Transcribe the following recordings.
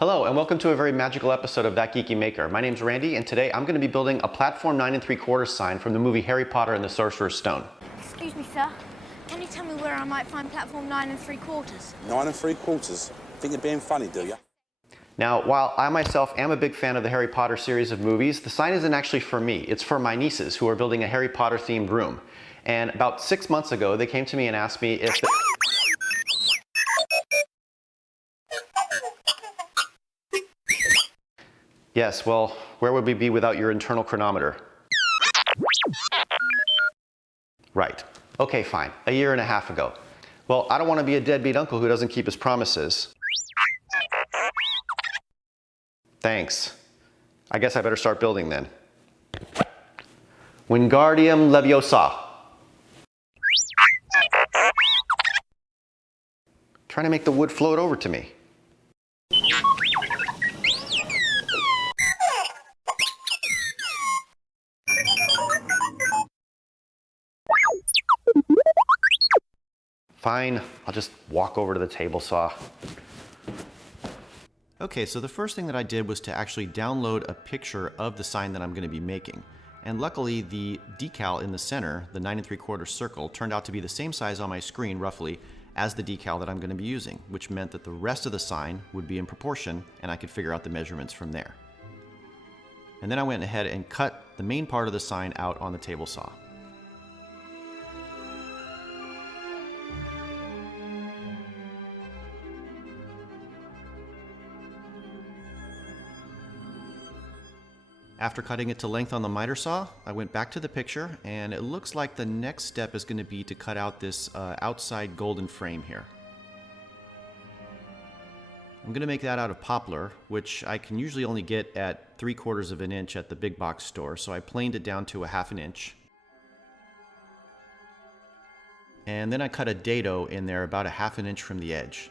Hello and welcome to a very magical episode of That Geeky Maker. My name's Randy and today I'm going to be building a platform 9 3/4 sign from the movie Harry Potter and the Sorcerer's Stone. Excuse me, sir. Can you tell me where I might find platform 9 3/4? 9 3/4? Think you're being funny, do you? Now, while I myself am a big fan of the Harry Potter series of movies, the sign isn't actually for me. It's for my nieces who are building a Harry Potter themed room. And about 6 months ago, they came to me and asked me if... Yes, well, where would we be without your internal chronometer? Right. Okay, fine. A year and a half ago. Well, I don't want to be a deadbeat uncle who doesn't keep his promises. Thanks. I guess I better start building then. Wingardium Leviosa. Trying to make the wood float over to me. Fine, I'll just walk over to the table saw. Okay, so the first thing that I did was to actually download a picture of the sign that I'm going to be making. And luckily the decal in the center, the 9 3/4 circle, turned out to be the same size on my screen roughly as the decal that I'm going to be using, which meant that the rest of the sign would be in proportion and I could figure out the measurements from there. And then I went ahead and cut the main part of the sign out on the table saw. After cutting it to length on the miter saw, I went back to the picture and it looks like the next step is going to be to cut out this outside golden frame here. I'm going to make that out of poplar, which I can usually only get at 3/4 of an inch at the big box store, so I planed it down to a 1/2 inch. And then I cut a dado in there about a 1/2 inch from the edge.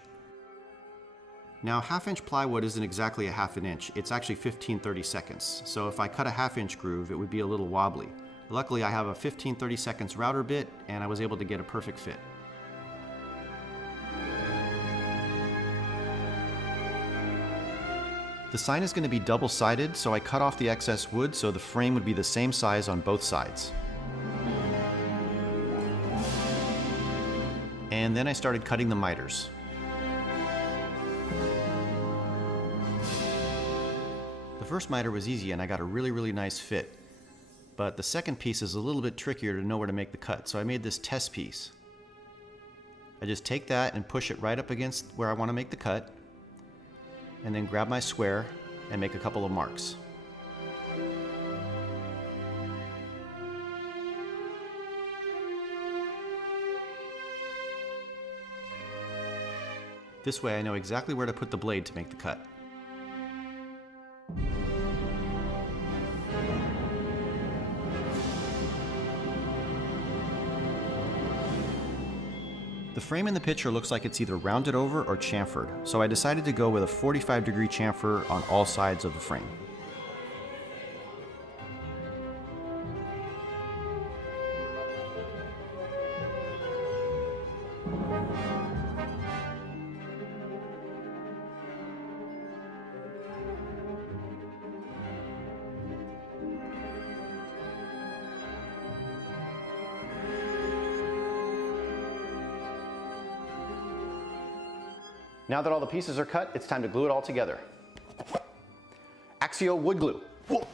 Now 1/2 inch plywood isn't exactly a 1/2 inch, it's actually 15/32. So if I cut a 1/2 inch groove, it would be a little wobbly. Luckily I have a 15/32 router bit and I was able to get a perfect fit. The sign is going to be double-sided, so I cut off the excess wood so the frame would be the same size on both sides. And then I started cutting the miters. The first miter was easy and I got a really nice fit. But the second piece is a little bit trickier to know where to make the cut, so I made this test piece. I just take that and push it right up against where I want to make the cut, and then grab my square and make a couple of marks. This way I know exactly where to put the blade to make the cut. The frame in the picture looks like it's either rounded over or chamfered, so I decided to go with a 45-degree chamfer on all sides of the frame. Now that all the pieces are cut, it's time to glue it all together. Axio wood glue. Whoa.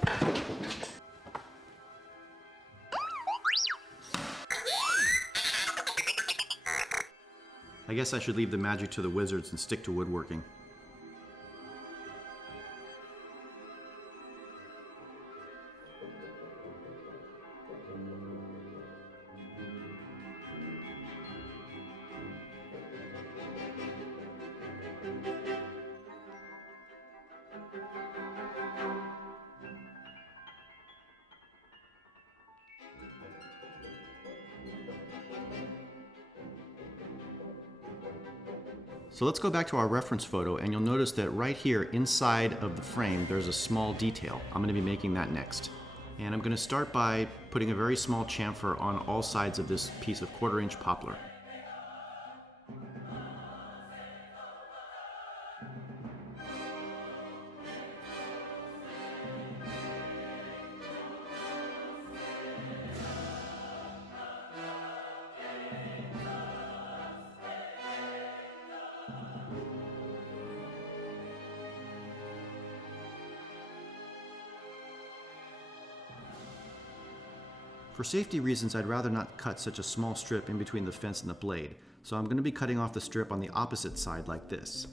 I guess I should leave the magic to the wizards and stick to woodworking. So let's go back to our reference photo and you'll notice that right here inside of the frame there's a small detail. I'm going to be making that next. And I'm going to start by putting a very small chamfer on all sides of this piece of 1/4 inch poplar. For safety reasons, I'd rather not cut such a small strip in between the fence and the blade, so I'm going to be cutting off the strip on the opposite side like this.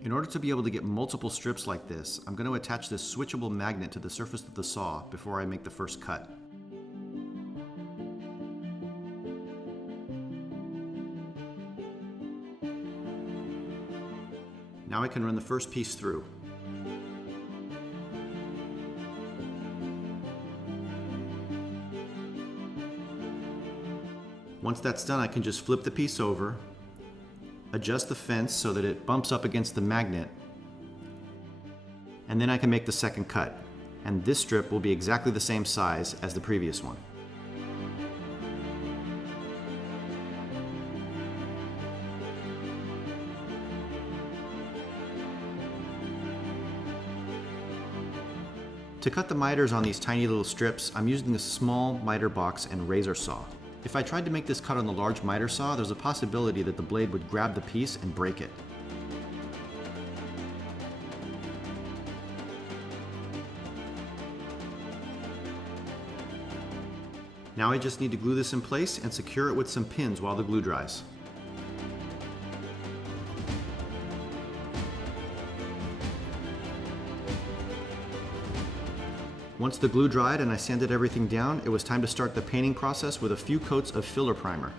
In order to be able to get multiple strips like this, I'm going to attach this switchable magnet to the surface of the saw before I make the first cut. Now I can run the first piece through. Once that's done, I can just flip the piece over, adjust the fence so that it bumps up against the magnet, and then I can make the second cut. And this strip will be exactly the same size as the previous one. To cut the miters on these tiny little strips, I'm using a small miter box and razor saw. If I tried to make this cut on the large miter saw, there's a possibility that the blade would grab the piece and break it. Now I just need to glue this in place and secure it with some pins while the glue dries. Once the glue dried and I sanded everything down, it was time to start the painting process with a few coats of filler primer.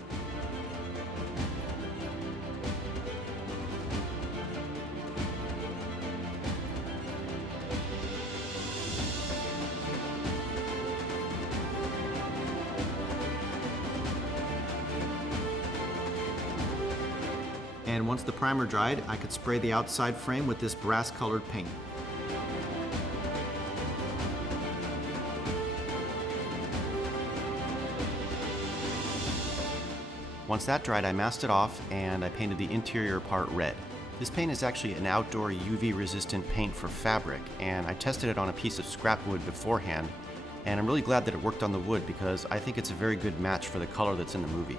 And once the primer dried, I could spray the outside frame with this brass-colored paint. Once that dried, I masked it off and I painted the interior part red. This paint is actually an outdoor UV-resistant paint for fabric, and I tested it on a piece of scrap wood beforehand, and I'm really glad that it worked on the wood because I think it's a very good match for the color that's in the movie.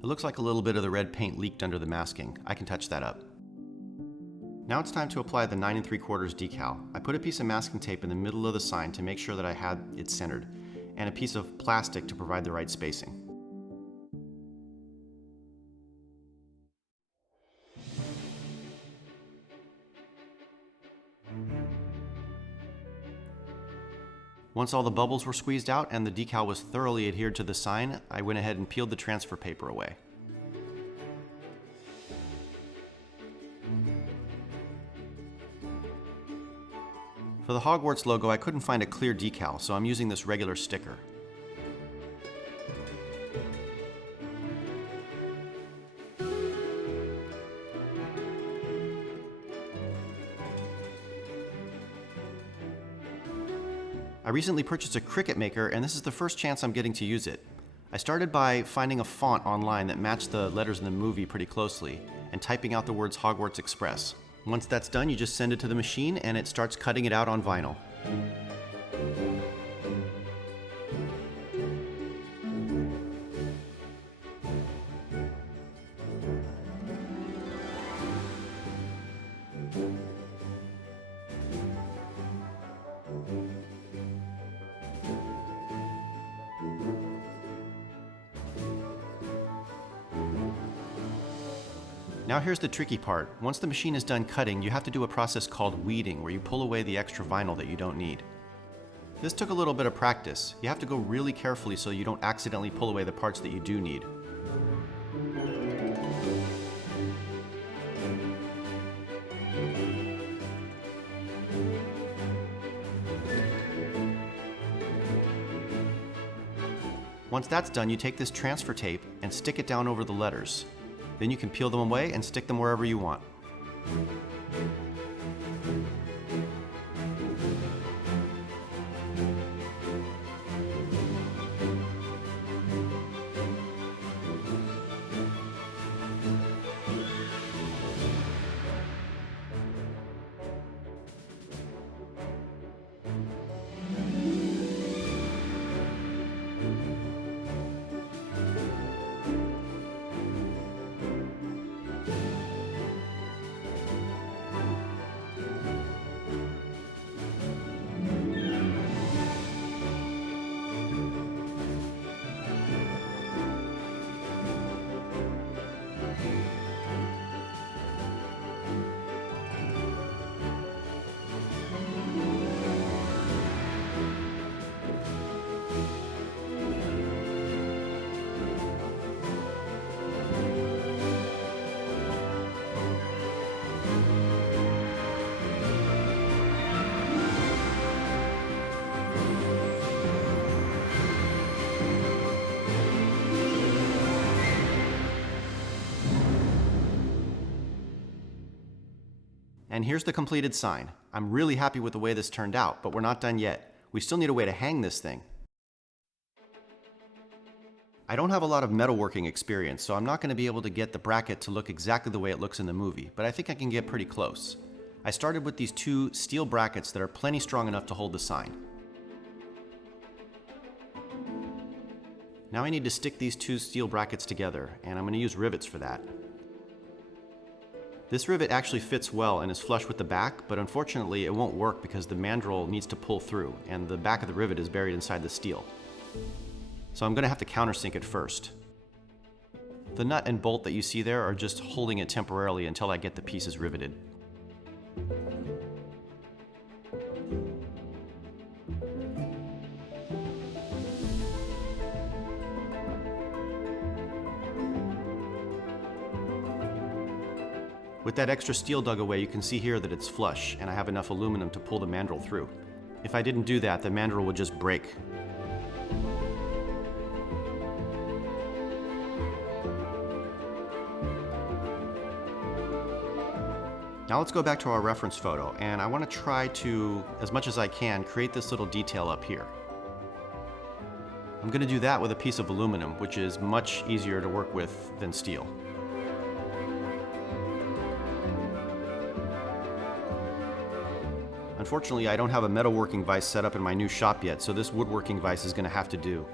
It looks like a little bit of the red paint leaked under the masking. I can touch that up. Now it's time to apply the 9 3/4 decal. I put a piece of masking tape in the middle of the sign to make sure that I had it centered, and a piece of plastic to provide the right spacing. Once all the bubbles were squeezed out and the decal was thoroughly adhered to the sign, I went ahead and peeled the transfer paper away. For the Hogwarts logo, I couldn't find a clear decal, so I'm using this regular sticker. I recently purchased a Cricut maker, and this is the first chance I'm getting to use it. I started by finding a font online that matched the letters in the movie pretty closely, and typing out the words Hogwarts Express. Once that's done, you just send it to the machine and it starts cutting it out on vinyl. Now here's the tricky part. Once the machine is done cutting, you have to do a process called weeding, where you pull away the extra vinyl that you don't need. This took a little bit of practice. You have to go really carefully so you don't accidentally pull away the parts that you do need. Once that's done, you take this transfer tape and stick it down over the letters. Then you can peel them away and stick them wherever you want. And here's the completed sign. I'm really happy with the way this turned out, but we're not done yet. We still need a way to hang this thing. I don't have a lot of metalworking experience, so I'm not going to be able to get the bracket to look exactly the way it looks in the movie, but I think I can get pretty close. I started with these two steel brackets that are plenty strong enough to hold the sign. Now I need to stick these two steel brackets together, and I'm going to use rivets for that. This rivet actually fits well and is flush with the back, but unfortunately it won't work because the mandrel needs to pull through, and the back of the rivet is buried inside the steel. So I'm going to have to countersink it first. The nut and bolt that you see there are just holding it temporarily until I get the pieces riveted. With that extra steel dug away, you can see here that it's flush, and I have enough aluminum to pull the mandrel through. If I didn't do that, the mandrel would just break. Now let's go back to our reference photo, and I want to try to, as much as I can, create this little detail up here. I'm going to do that with a piece of aluminum, which is much easier to work with than steel. Unfortunately, I don't have a metalworking vise set up in my new shop yet, so this woodworking vise is going to have to do.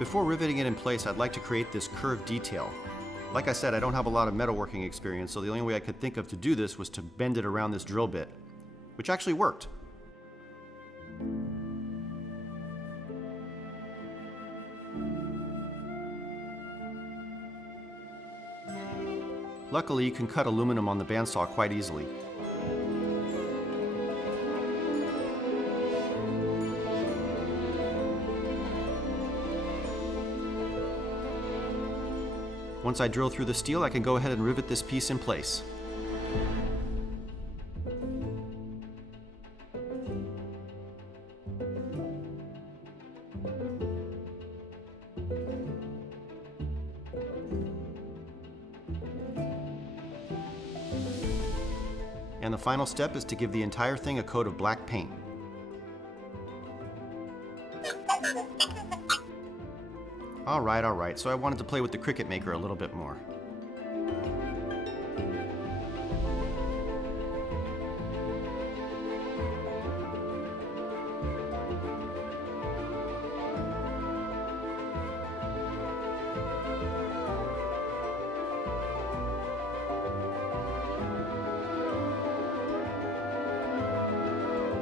Before riveting it in place, I'd like to create this curved detail. Like I said, I don't have a lot of metalworking experience, so the only way I could think of to do this was to bend it around this drill bit, which actually worked. Luckily, you can cut aluminum on the bandsaw quite easily. Once I drill through the steel, I can go ahead and rivet this piece in place. And the final step is to give the entire thing a coat of black paint. Alright, so I wanted to play with the Cricut Maker a little bit more.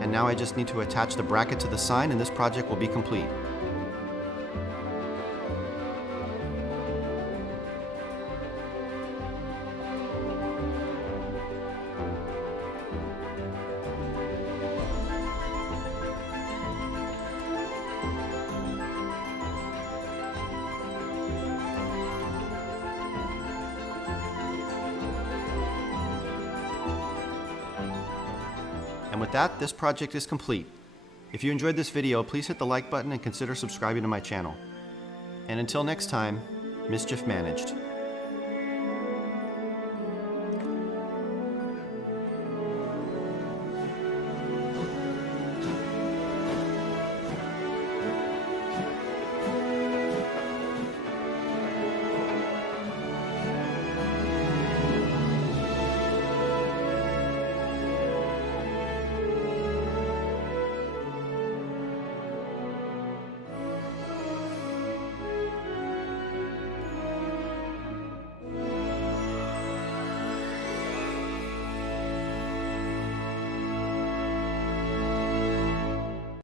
And now I just need to attach the bracket to the sign and this project will be complete. And with that, this project is complete. If you enjoyed this video, please hit the like button and consider subscribing to my channel. And until next time, mischief managed.